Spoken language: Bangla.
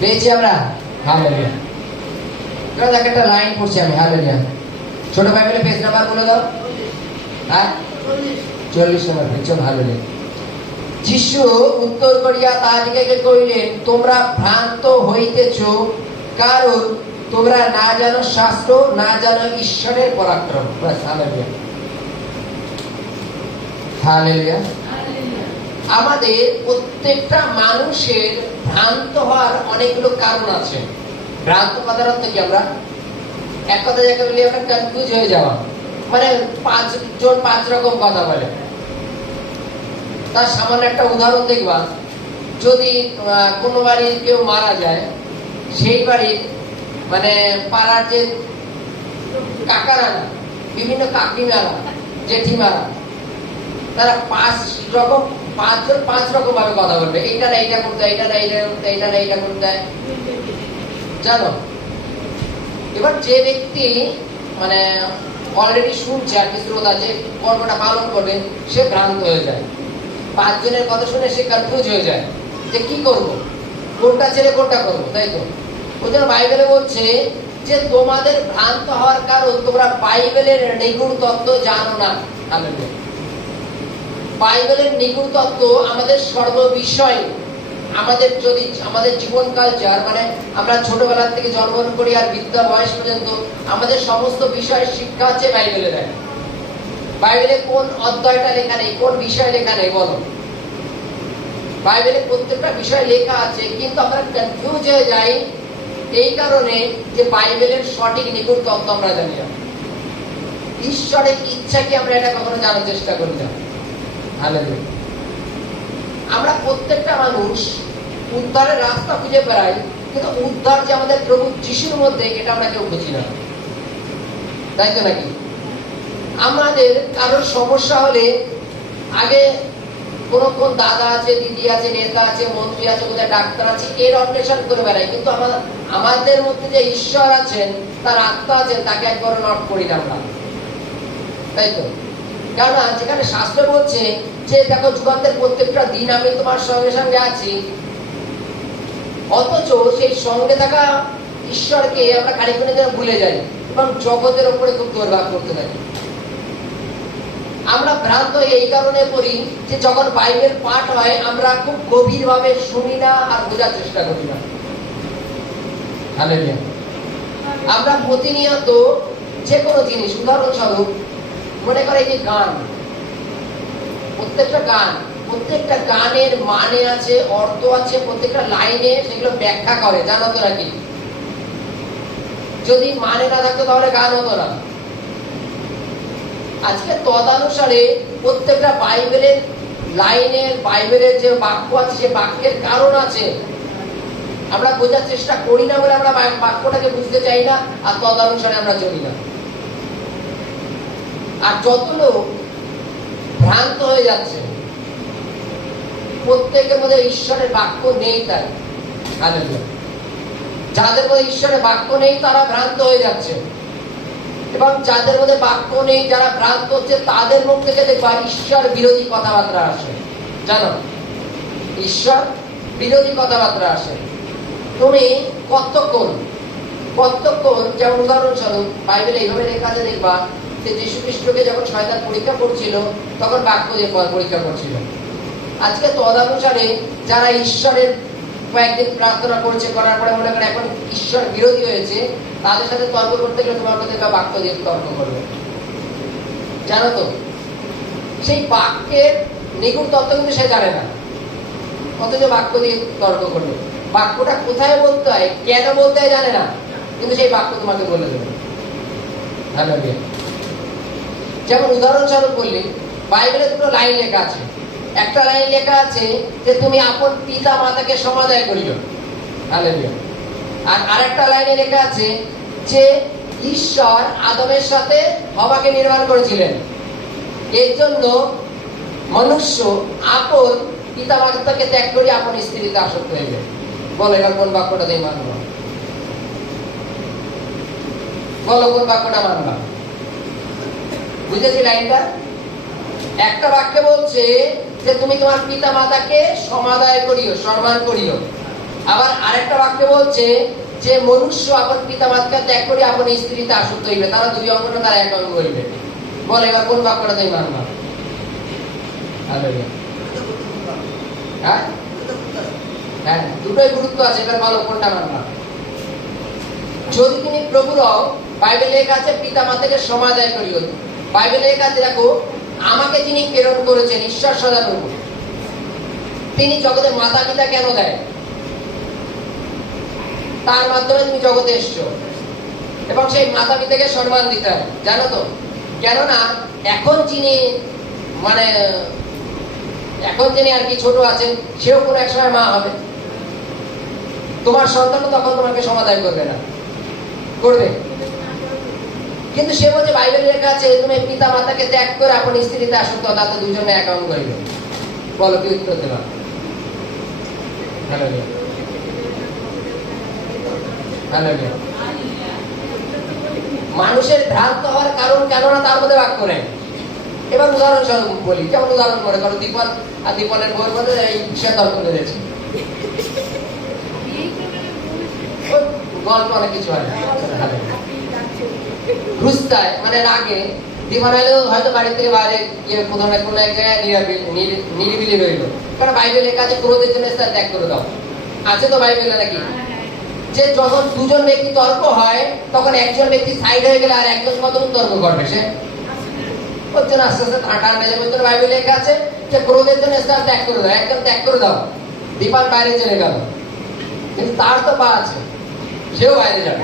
পেয়েছি আমরা। হালেলুয়া। চলো দেখ একটা লাইন পড়ছি আমি। হালেলুয়া। ছোট বাইবেলে পেজ নাম্বার বলে দাও। হ্যাঁ 40 নম্বর পেজ। চলো হালেলুয়া। যিশু উত্তর করিয়া তাহাদিগকে কহিলেন, তোমরা ভ্রান্ত হইতেছ, কারণ তোমরা না জানো শাস্ত্র, না জানো ঈশ্বরের পরাক্রম। হালেলুয়া। হালেলুয়া। আমাদের প্রত্যেকটা মানুষের ভ্রান্ত হওয়ার অনেকগুলো কারণ আছে। ভ্রান্ত কথার অর্থ কি? আমরা এক কথা যাকে বলি আমরা কনফিউজ হয়ে যাওয়া, মানে 5 জন 5 রকম কথা বলে। তার সামান্য একটা উদাহরণ দেখবা, যদি কোনো বাড়ির কেউ মারা যায়, সেই বাড়ির মানে পাড়ার যে কাকারা, বিভিন্ন কাকিমারা, জেঠিমারা, তারা 5 রকম 5 রকম ভাবে কথা বলবে। এইটা না এইটা করতে হয়, এইটা না এইটা করতে হয়, এইটা না এইটা করতে হয়, জানো। এবার যে ব্যক্তি মানে অলরেডি শুনছে আর কি, শ্রোতা যে কর্মটা পালন করবে, সে ভ্রান্ত হয়ে যায়। 5 জনের কথা শুনে সে কনফিউজ হয়ে যায় যে কি করব, কোনটা ছেড়ে কোনটা করবো, তাই তো। ওই জন্য বাইবেলে বলছে যে তোমাদের ভ্রান্ত হওয়ার কারণ তোমরা বাইবেলের নিগুড় তত্ত্ব জানো না। বাইবেলের নিগুড় তত্ত্ব আমাদের সর্ববিষয়, আমাদের যদি আমাদের জীবন কালচার, মানে আমরা ছোটবেলা থেকে জন্মগ্রহণ করি আর বৃদ্ধা বয়স পর্যন্ত আমাদের সমস্ত বিষয়ের শিক্ষা হচ্ছে বাইবেলে দেয়। বাইবেলে কোন অধ্যায়টা লেখা নেই, কোন বিষয় লেখা নেই বলো? বাইবেলে প্রত্যেকটা বিষয় লেখা আছে, কিন্তু আমরা কনফিউজ হয়ে যাই এই কারণে যে বাইবেলের সঠিক নিগুড় তত্ত্ব আমরা জানি না। ঈশ্বরের ইচ্ছা কি আমরা এটা কখনো জানার চেষ্টা করি না। হালেলুয়া। আমরা প্রত্যেকটা মানুষ উদ্ধারের রাস্তা খুঁজে বেড়াই, কিন্তু উদ্ধার যে আমাদের প্রভু যিশুর মধ্যে, এটা আমরা কেউ বুঝি না, তাই তো নাকি? আমাদের কারোর সমস্যা হলে আগে কোন দাদা আছে, দিদি আছে, নেতা আছে, মন্ত্রী আছে, কোথায় ডাক্তার আছে, এর অন্বেষণ করে বেড়াই। কিন্তু আমাদের মধ্যে যে ঈশ্বর আছেন, তার আত্মা আছেন, তাকে একবার নট করি না আমরা, তাই তো। কেননা যেখানে শাস্ত্র বলছে যে দেখো যুগান্তের প্রত্যেকটা দিন আমি তোমার সঙ্গে সঙ্গে আছি, অথচ সেই সঙ্গে থাকা ঈশ্বরকে আমরা খানিকক্ষণের জন্য ভুলে যাই এবং জগতের উপরে খুব দুর্ভাগ করতে থাকি। আমরা ভ্রান্ত এই কারণে করি যে যখন বাইবেল পাঠ হয় আমরা খুব গভীর ভাবে শুনি না আর বোঝার চেষ্টা করি না। হালেলুয়া। আমরা প্রতিনিয়ত যে কোনো জিনিস, উদাহরণস্বরূপ মনে করে যে গান, প্রত্যেকটা গানের মানে আছে, অর্থ আছে, প্রত্যেকটা লাইনে সেগুলো ব্যাখ্যা করে, জানো তো নাকি? যদি মানে না থাকতো তাহলে গান হতো না। আজকে তদানুসারে প্রত্যেকটা বাইবেলের লাইনের, বাইবেলের যে বাক্য আছে, সে বাক্যের কারণ আছে। আমরা বোঝার চেষ্টা করি না বলে আমরা বাক্যটাকে বুঝতে চাই না, আর তদানুসারে আমরা চলি না। আর যত লোক ভ্রান্ত হয়ে যাচ্ছে, প্রত্যেকের মধ্যে ঈশ্বরের বাক্য নেই, তাই। হালেলুয়া। যাদের মধ্যে ঈশ্বরের বাক্য নেই তারা ভ্রান্ত হয়ে যাচ্ছে, এবং যাদের মধ্যে বাক্য নেই, যারা ভ্রান্ত হচ্ছে, তাদের মুখ থেকে দেখবা ঈশ্বর বিরোধী কথাবার্তা আসে। জানো, ঈশ্বর বিরোধী কথাবার্তা আসে। তুমি কতক্ষণ, যেমন উদাহরণস্বরূপ বাইবেলে এইভাবে লেখা আছে, দেখবা যে যীশু খ্রিস্টকে যখন শয়তান পরীক্ষা করছিল, তখন বাক্য দিয়ে পরীক্ষা করছিল। আজকে তদানুসারে যারা ঈশ্বরের কয়েকদিন প্রার্থনা করছে, করার পরে মনে করে এখন ঈশ্বর বিরোধী হয়েছে, তাদের সাথে তর্ক করতে গেলে তোমার কাছে বাক্য দিয়ে তর্ক করবে, জানো তো। সেই বাক্যের নিগুড় তত্ত্ব কিন্তু সে জানে না, অথচ বাক্য দিয়ে তর্ক করবে। বাক্যটা কোথায় বলতে হয়, কেন বলতে হয় জানে না, কিন্তু সেই বাক্য তোমাকে বলে দেবে। হালেলুয়া। যেমন উদাহরণস্বরূপ বললি, বাইবেলে 2টো লাইন লেখা আছে। একটা লাইন লেখা আছে যে তুমি আপন পিতা মাতাকে সমাদয় করিও। হালেলুয়া। আর আরেকটা লাইনে লেখা আছে যে ঈশ্বর আদমের সাথে হওয়াকে নির্মাণ করেছিলেন, এর জন্য মনুষ্য আপন পিতা মাতাকে ত্যাগ করে আপন স্ত্রীতে আসক্ত হইবে। বলো এবার কোন বাক্যটা দিয়ে মানব? বলো কোন বাক্যটা মানবা? বুঝেছি লাইনটা? একটা বাক্যে বলছে যে তুমি তোমার পিতা মাতাকে সমাদয় করিও, সম্মান করিও, আবার আরেকটা বাক্যে বলছে যে মনুষ্য আপন পিতা মাতাকে ত্যাগ করে আপন স্ত্রীতে আসক্ত হইবে, তারা দুই অঙ্গ না তারা এক অঙ্গ হইবে। বলে এবার কোন বাক্যটা তুমি মানবা? হ্যাঁ হ্যাঁ, দুটোই গুরুত্ব আছে, এবার বলো কোনটা মানবা। যদি তিনি প্রভুর বাইবেলের কাছে পিতা মাতাকে সমাদায় করিও, বাইবেলের কাছে দেখো আমাকে যিনি প্রেরণ করেছেন ঈশ্বর সদাপ্রভু, তিনি জগতে মাতা পিতা কেন দেয়? তার মাধ্যমে তুমি জগতে এসছো এবং সেই মাতা পিতাকে সম্মান দিতে হয়, জানো তো? কেননা এখন যিনি মানে এখন যিনি আর কি ছোট আছেন, সেও কোনো এক সময় মা হবে। তোমার সন্তানও তখন তোমাকে সমাদায় করবে না, করবে? কিন্তু সে বলছে বাইবেলে লেখা আছে তুমি পিতা মাতাকে ত্যাগ করে আপন স্ত্রীতে আসক্ত, তাতে দুজনে এক অঙ্গ হইবে। বলো কি উত্তর দেবা? মানুষের ভ্রান্ত হওয়ার কারণ কেননা তার মধ্যে বাক্য নেই। এবার উদাহরণস্বরূপ বলি, যেমন উদাহরণ মনে করো দীপন আর দীপনের বউর মধ্যে এই বিষয়ে তর্ক করেছে, গল্প অনেক কিছু হয় ঘুষতায় মানে রাগে দীপন হলেও হয়তো বাড়ি থেকে বাইরে কোথাও না কোনো এক জায়গায় নিরিবিলি রইল, কারণ বাইবেলে কাছে ক্রোধের জন্য ত্যাগ করে দাও, আছে তো বাইবেলে নাকি? যে যখন দুজন ব্যক্তি তর্ক হয় তখন একজন ব্যক্তি সাইড হয়ে গেলে আর একজন কত তর্ক করবে, সে আস্তে আস্তে ঠান্ডা যাবে। বাইবেলে লেখা আছে যে ক্রোধের জন্য ত্যাগ করে দাও, একদম ত্যাগ করে দাও। দীপান বাইরে চলে গেল, কিন্তু তার তো পা আছে, সেও বাইরে যাবে।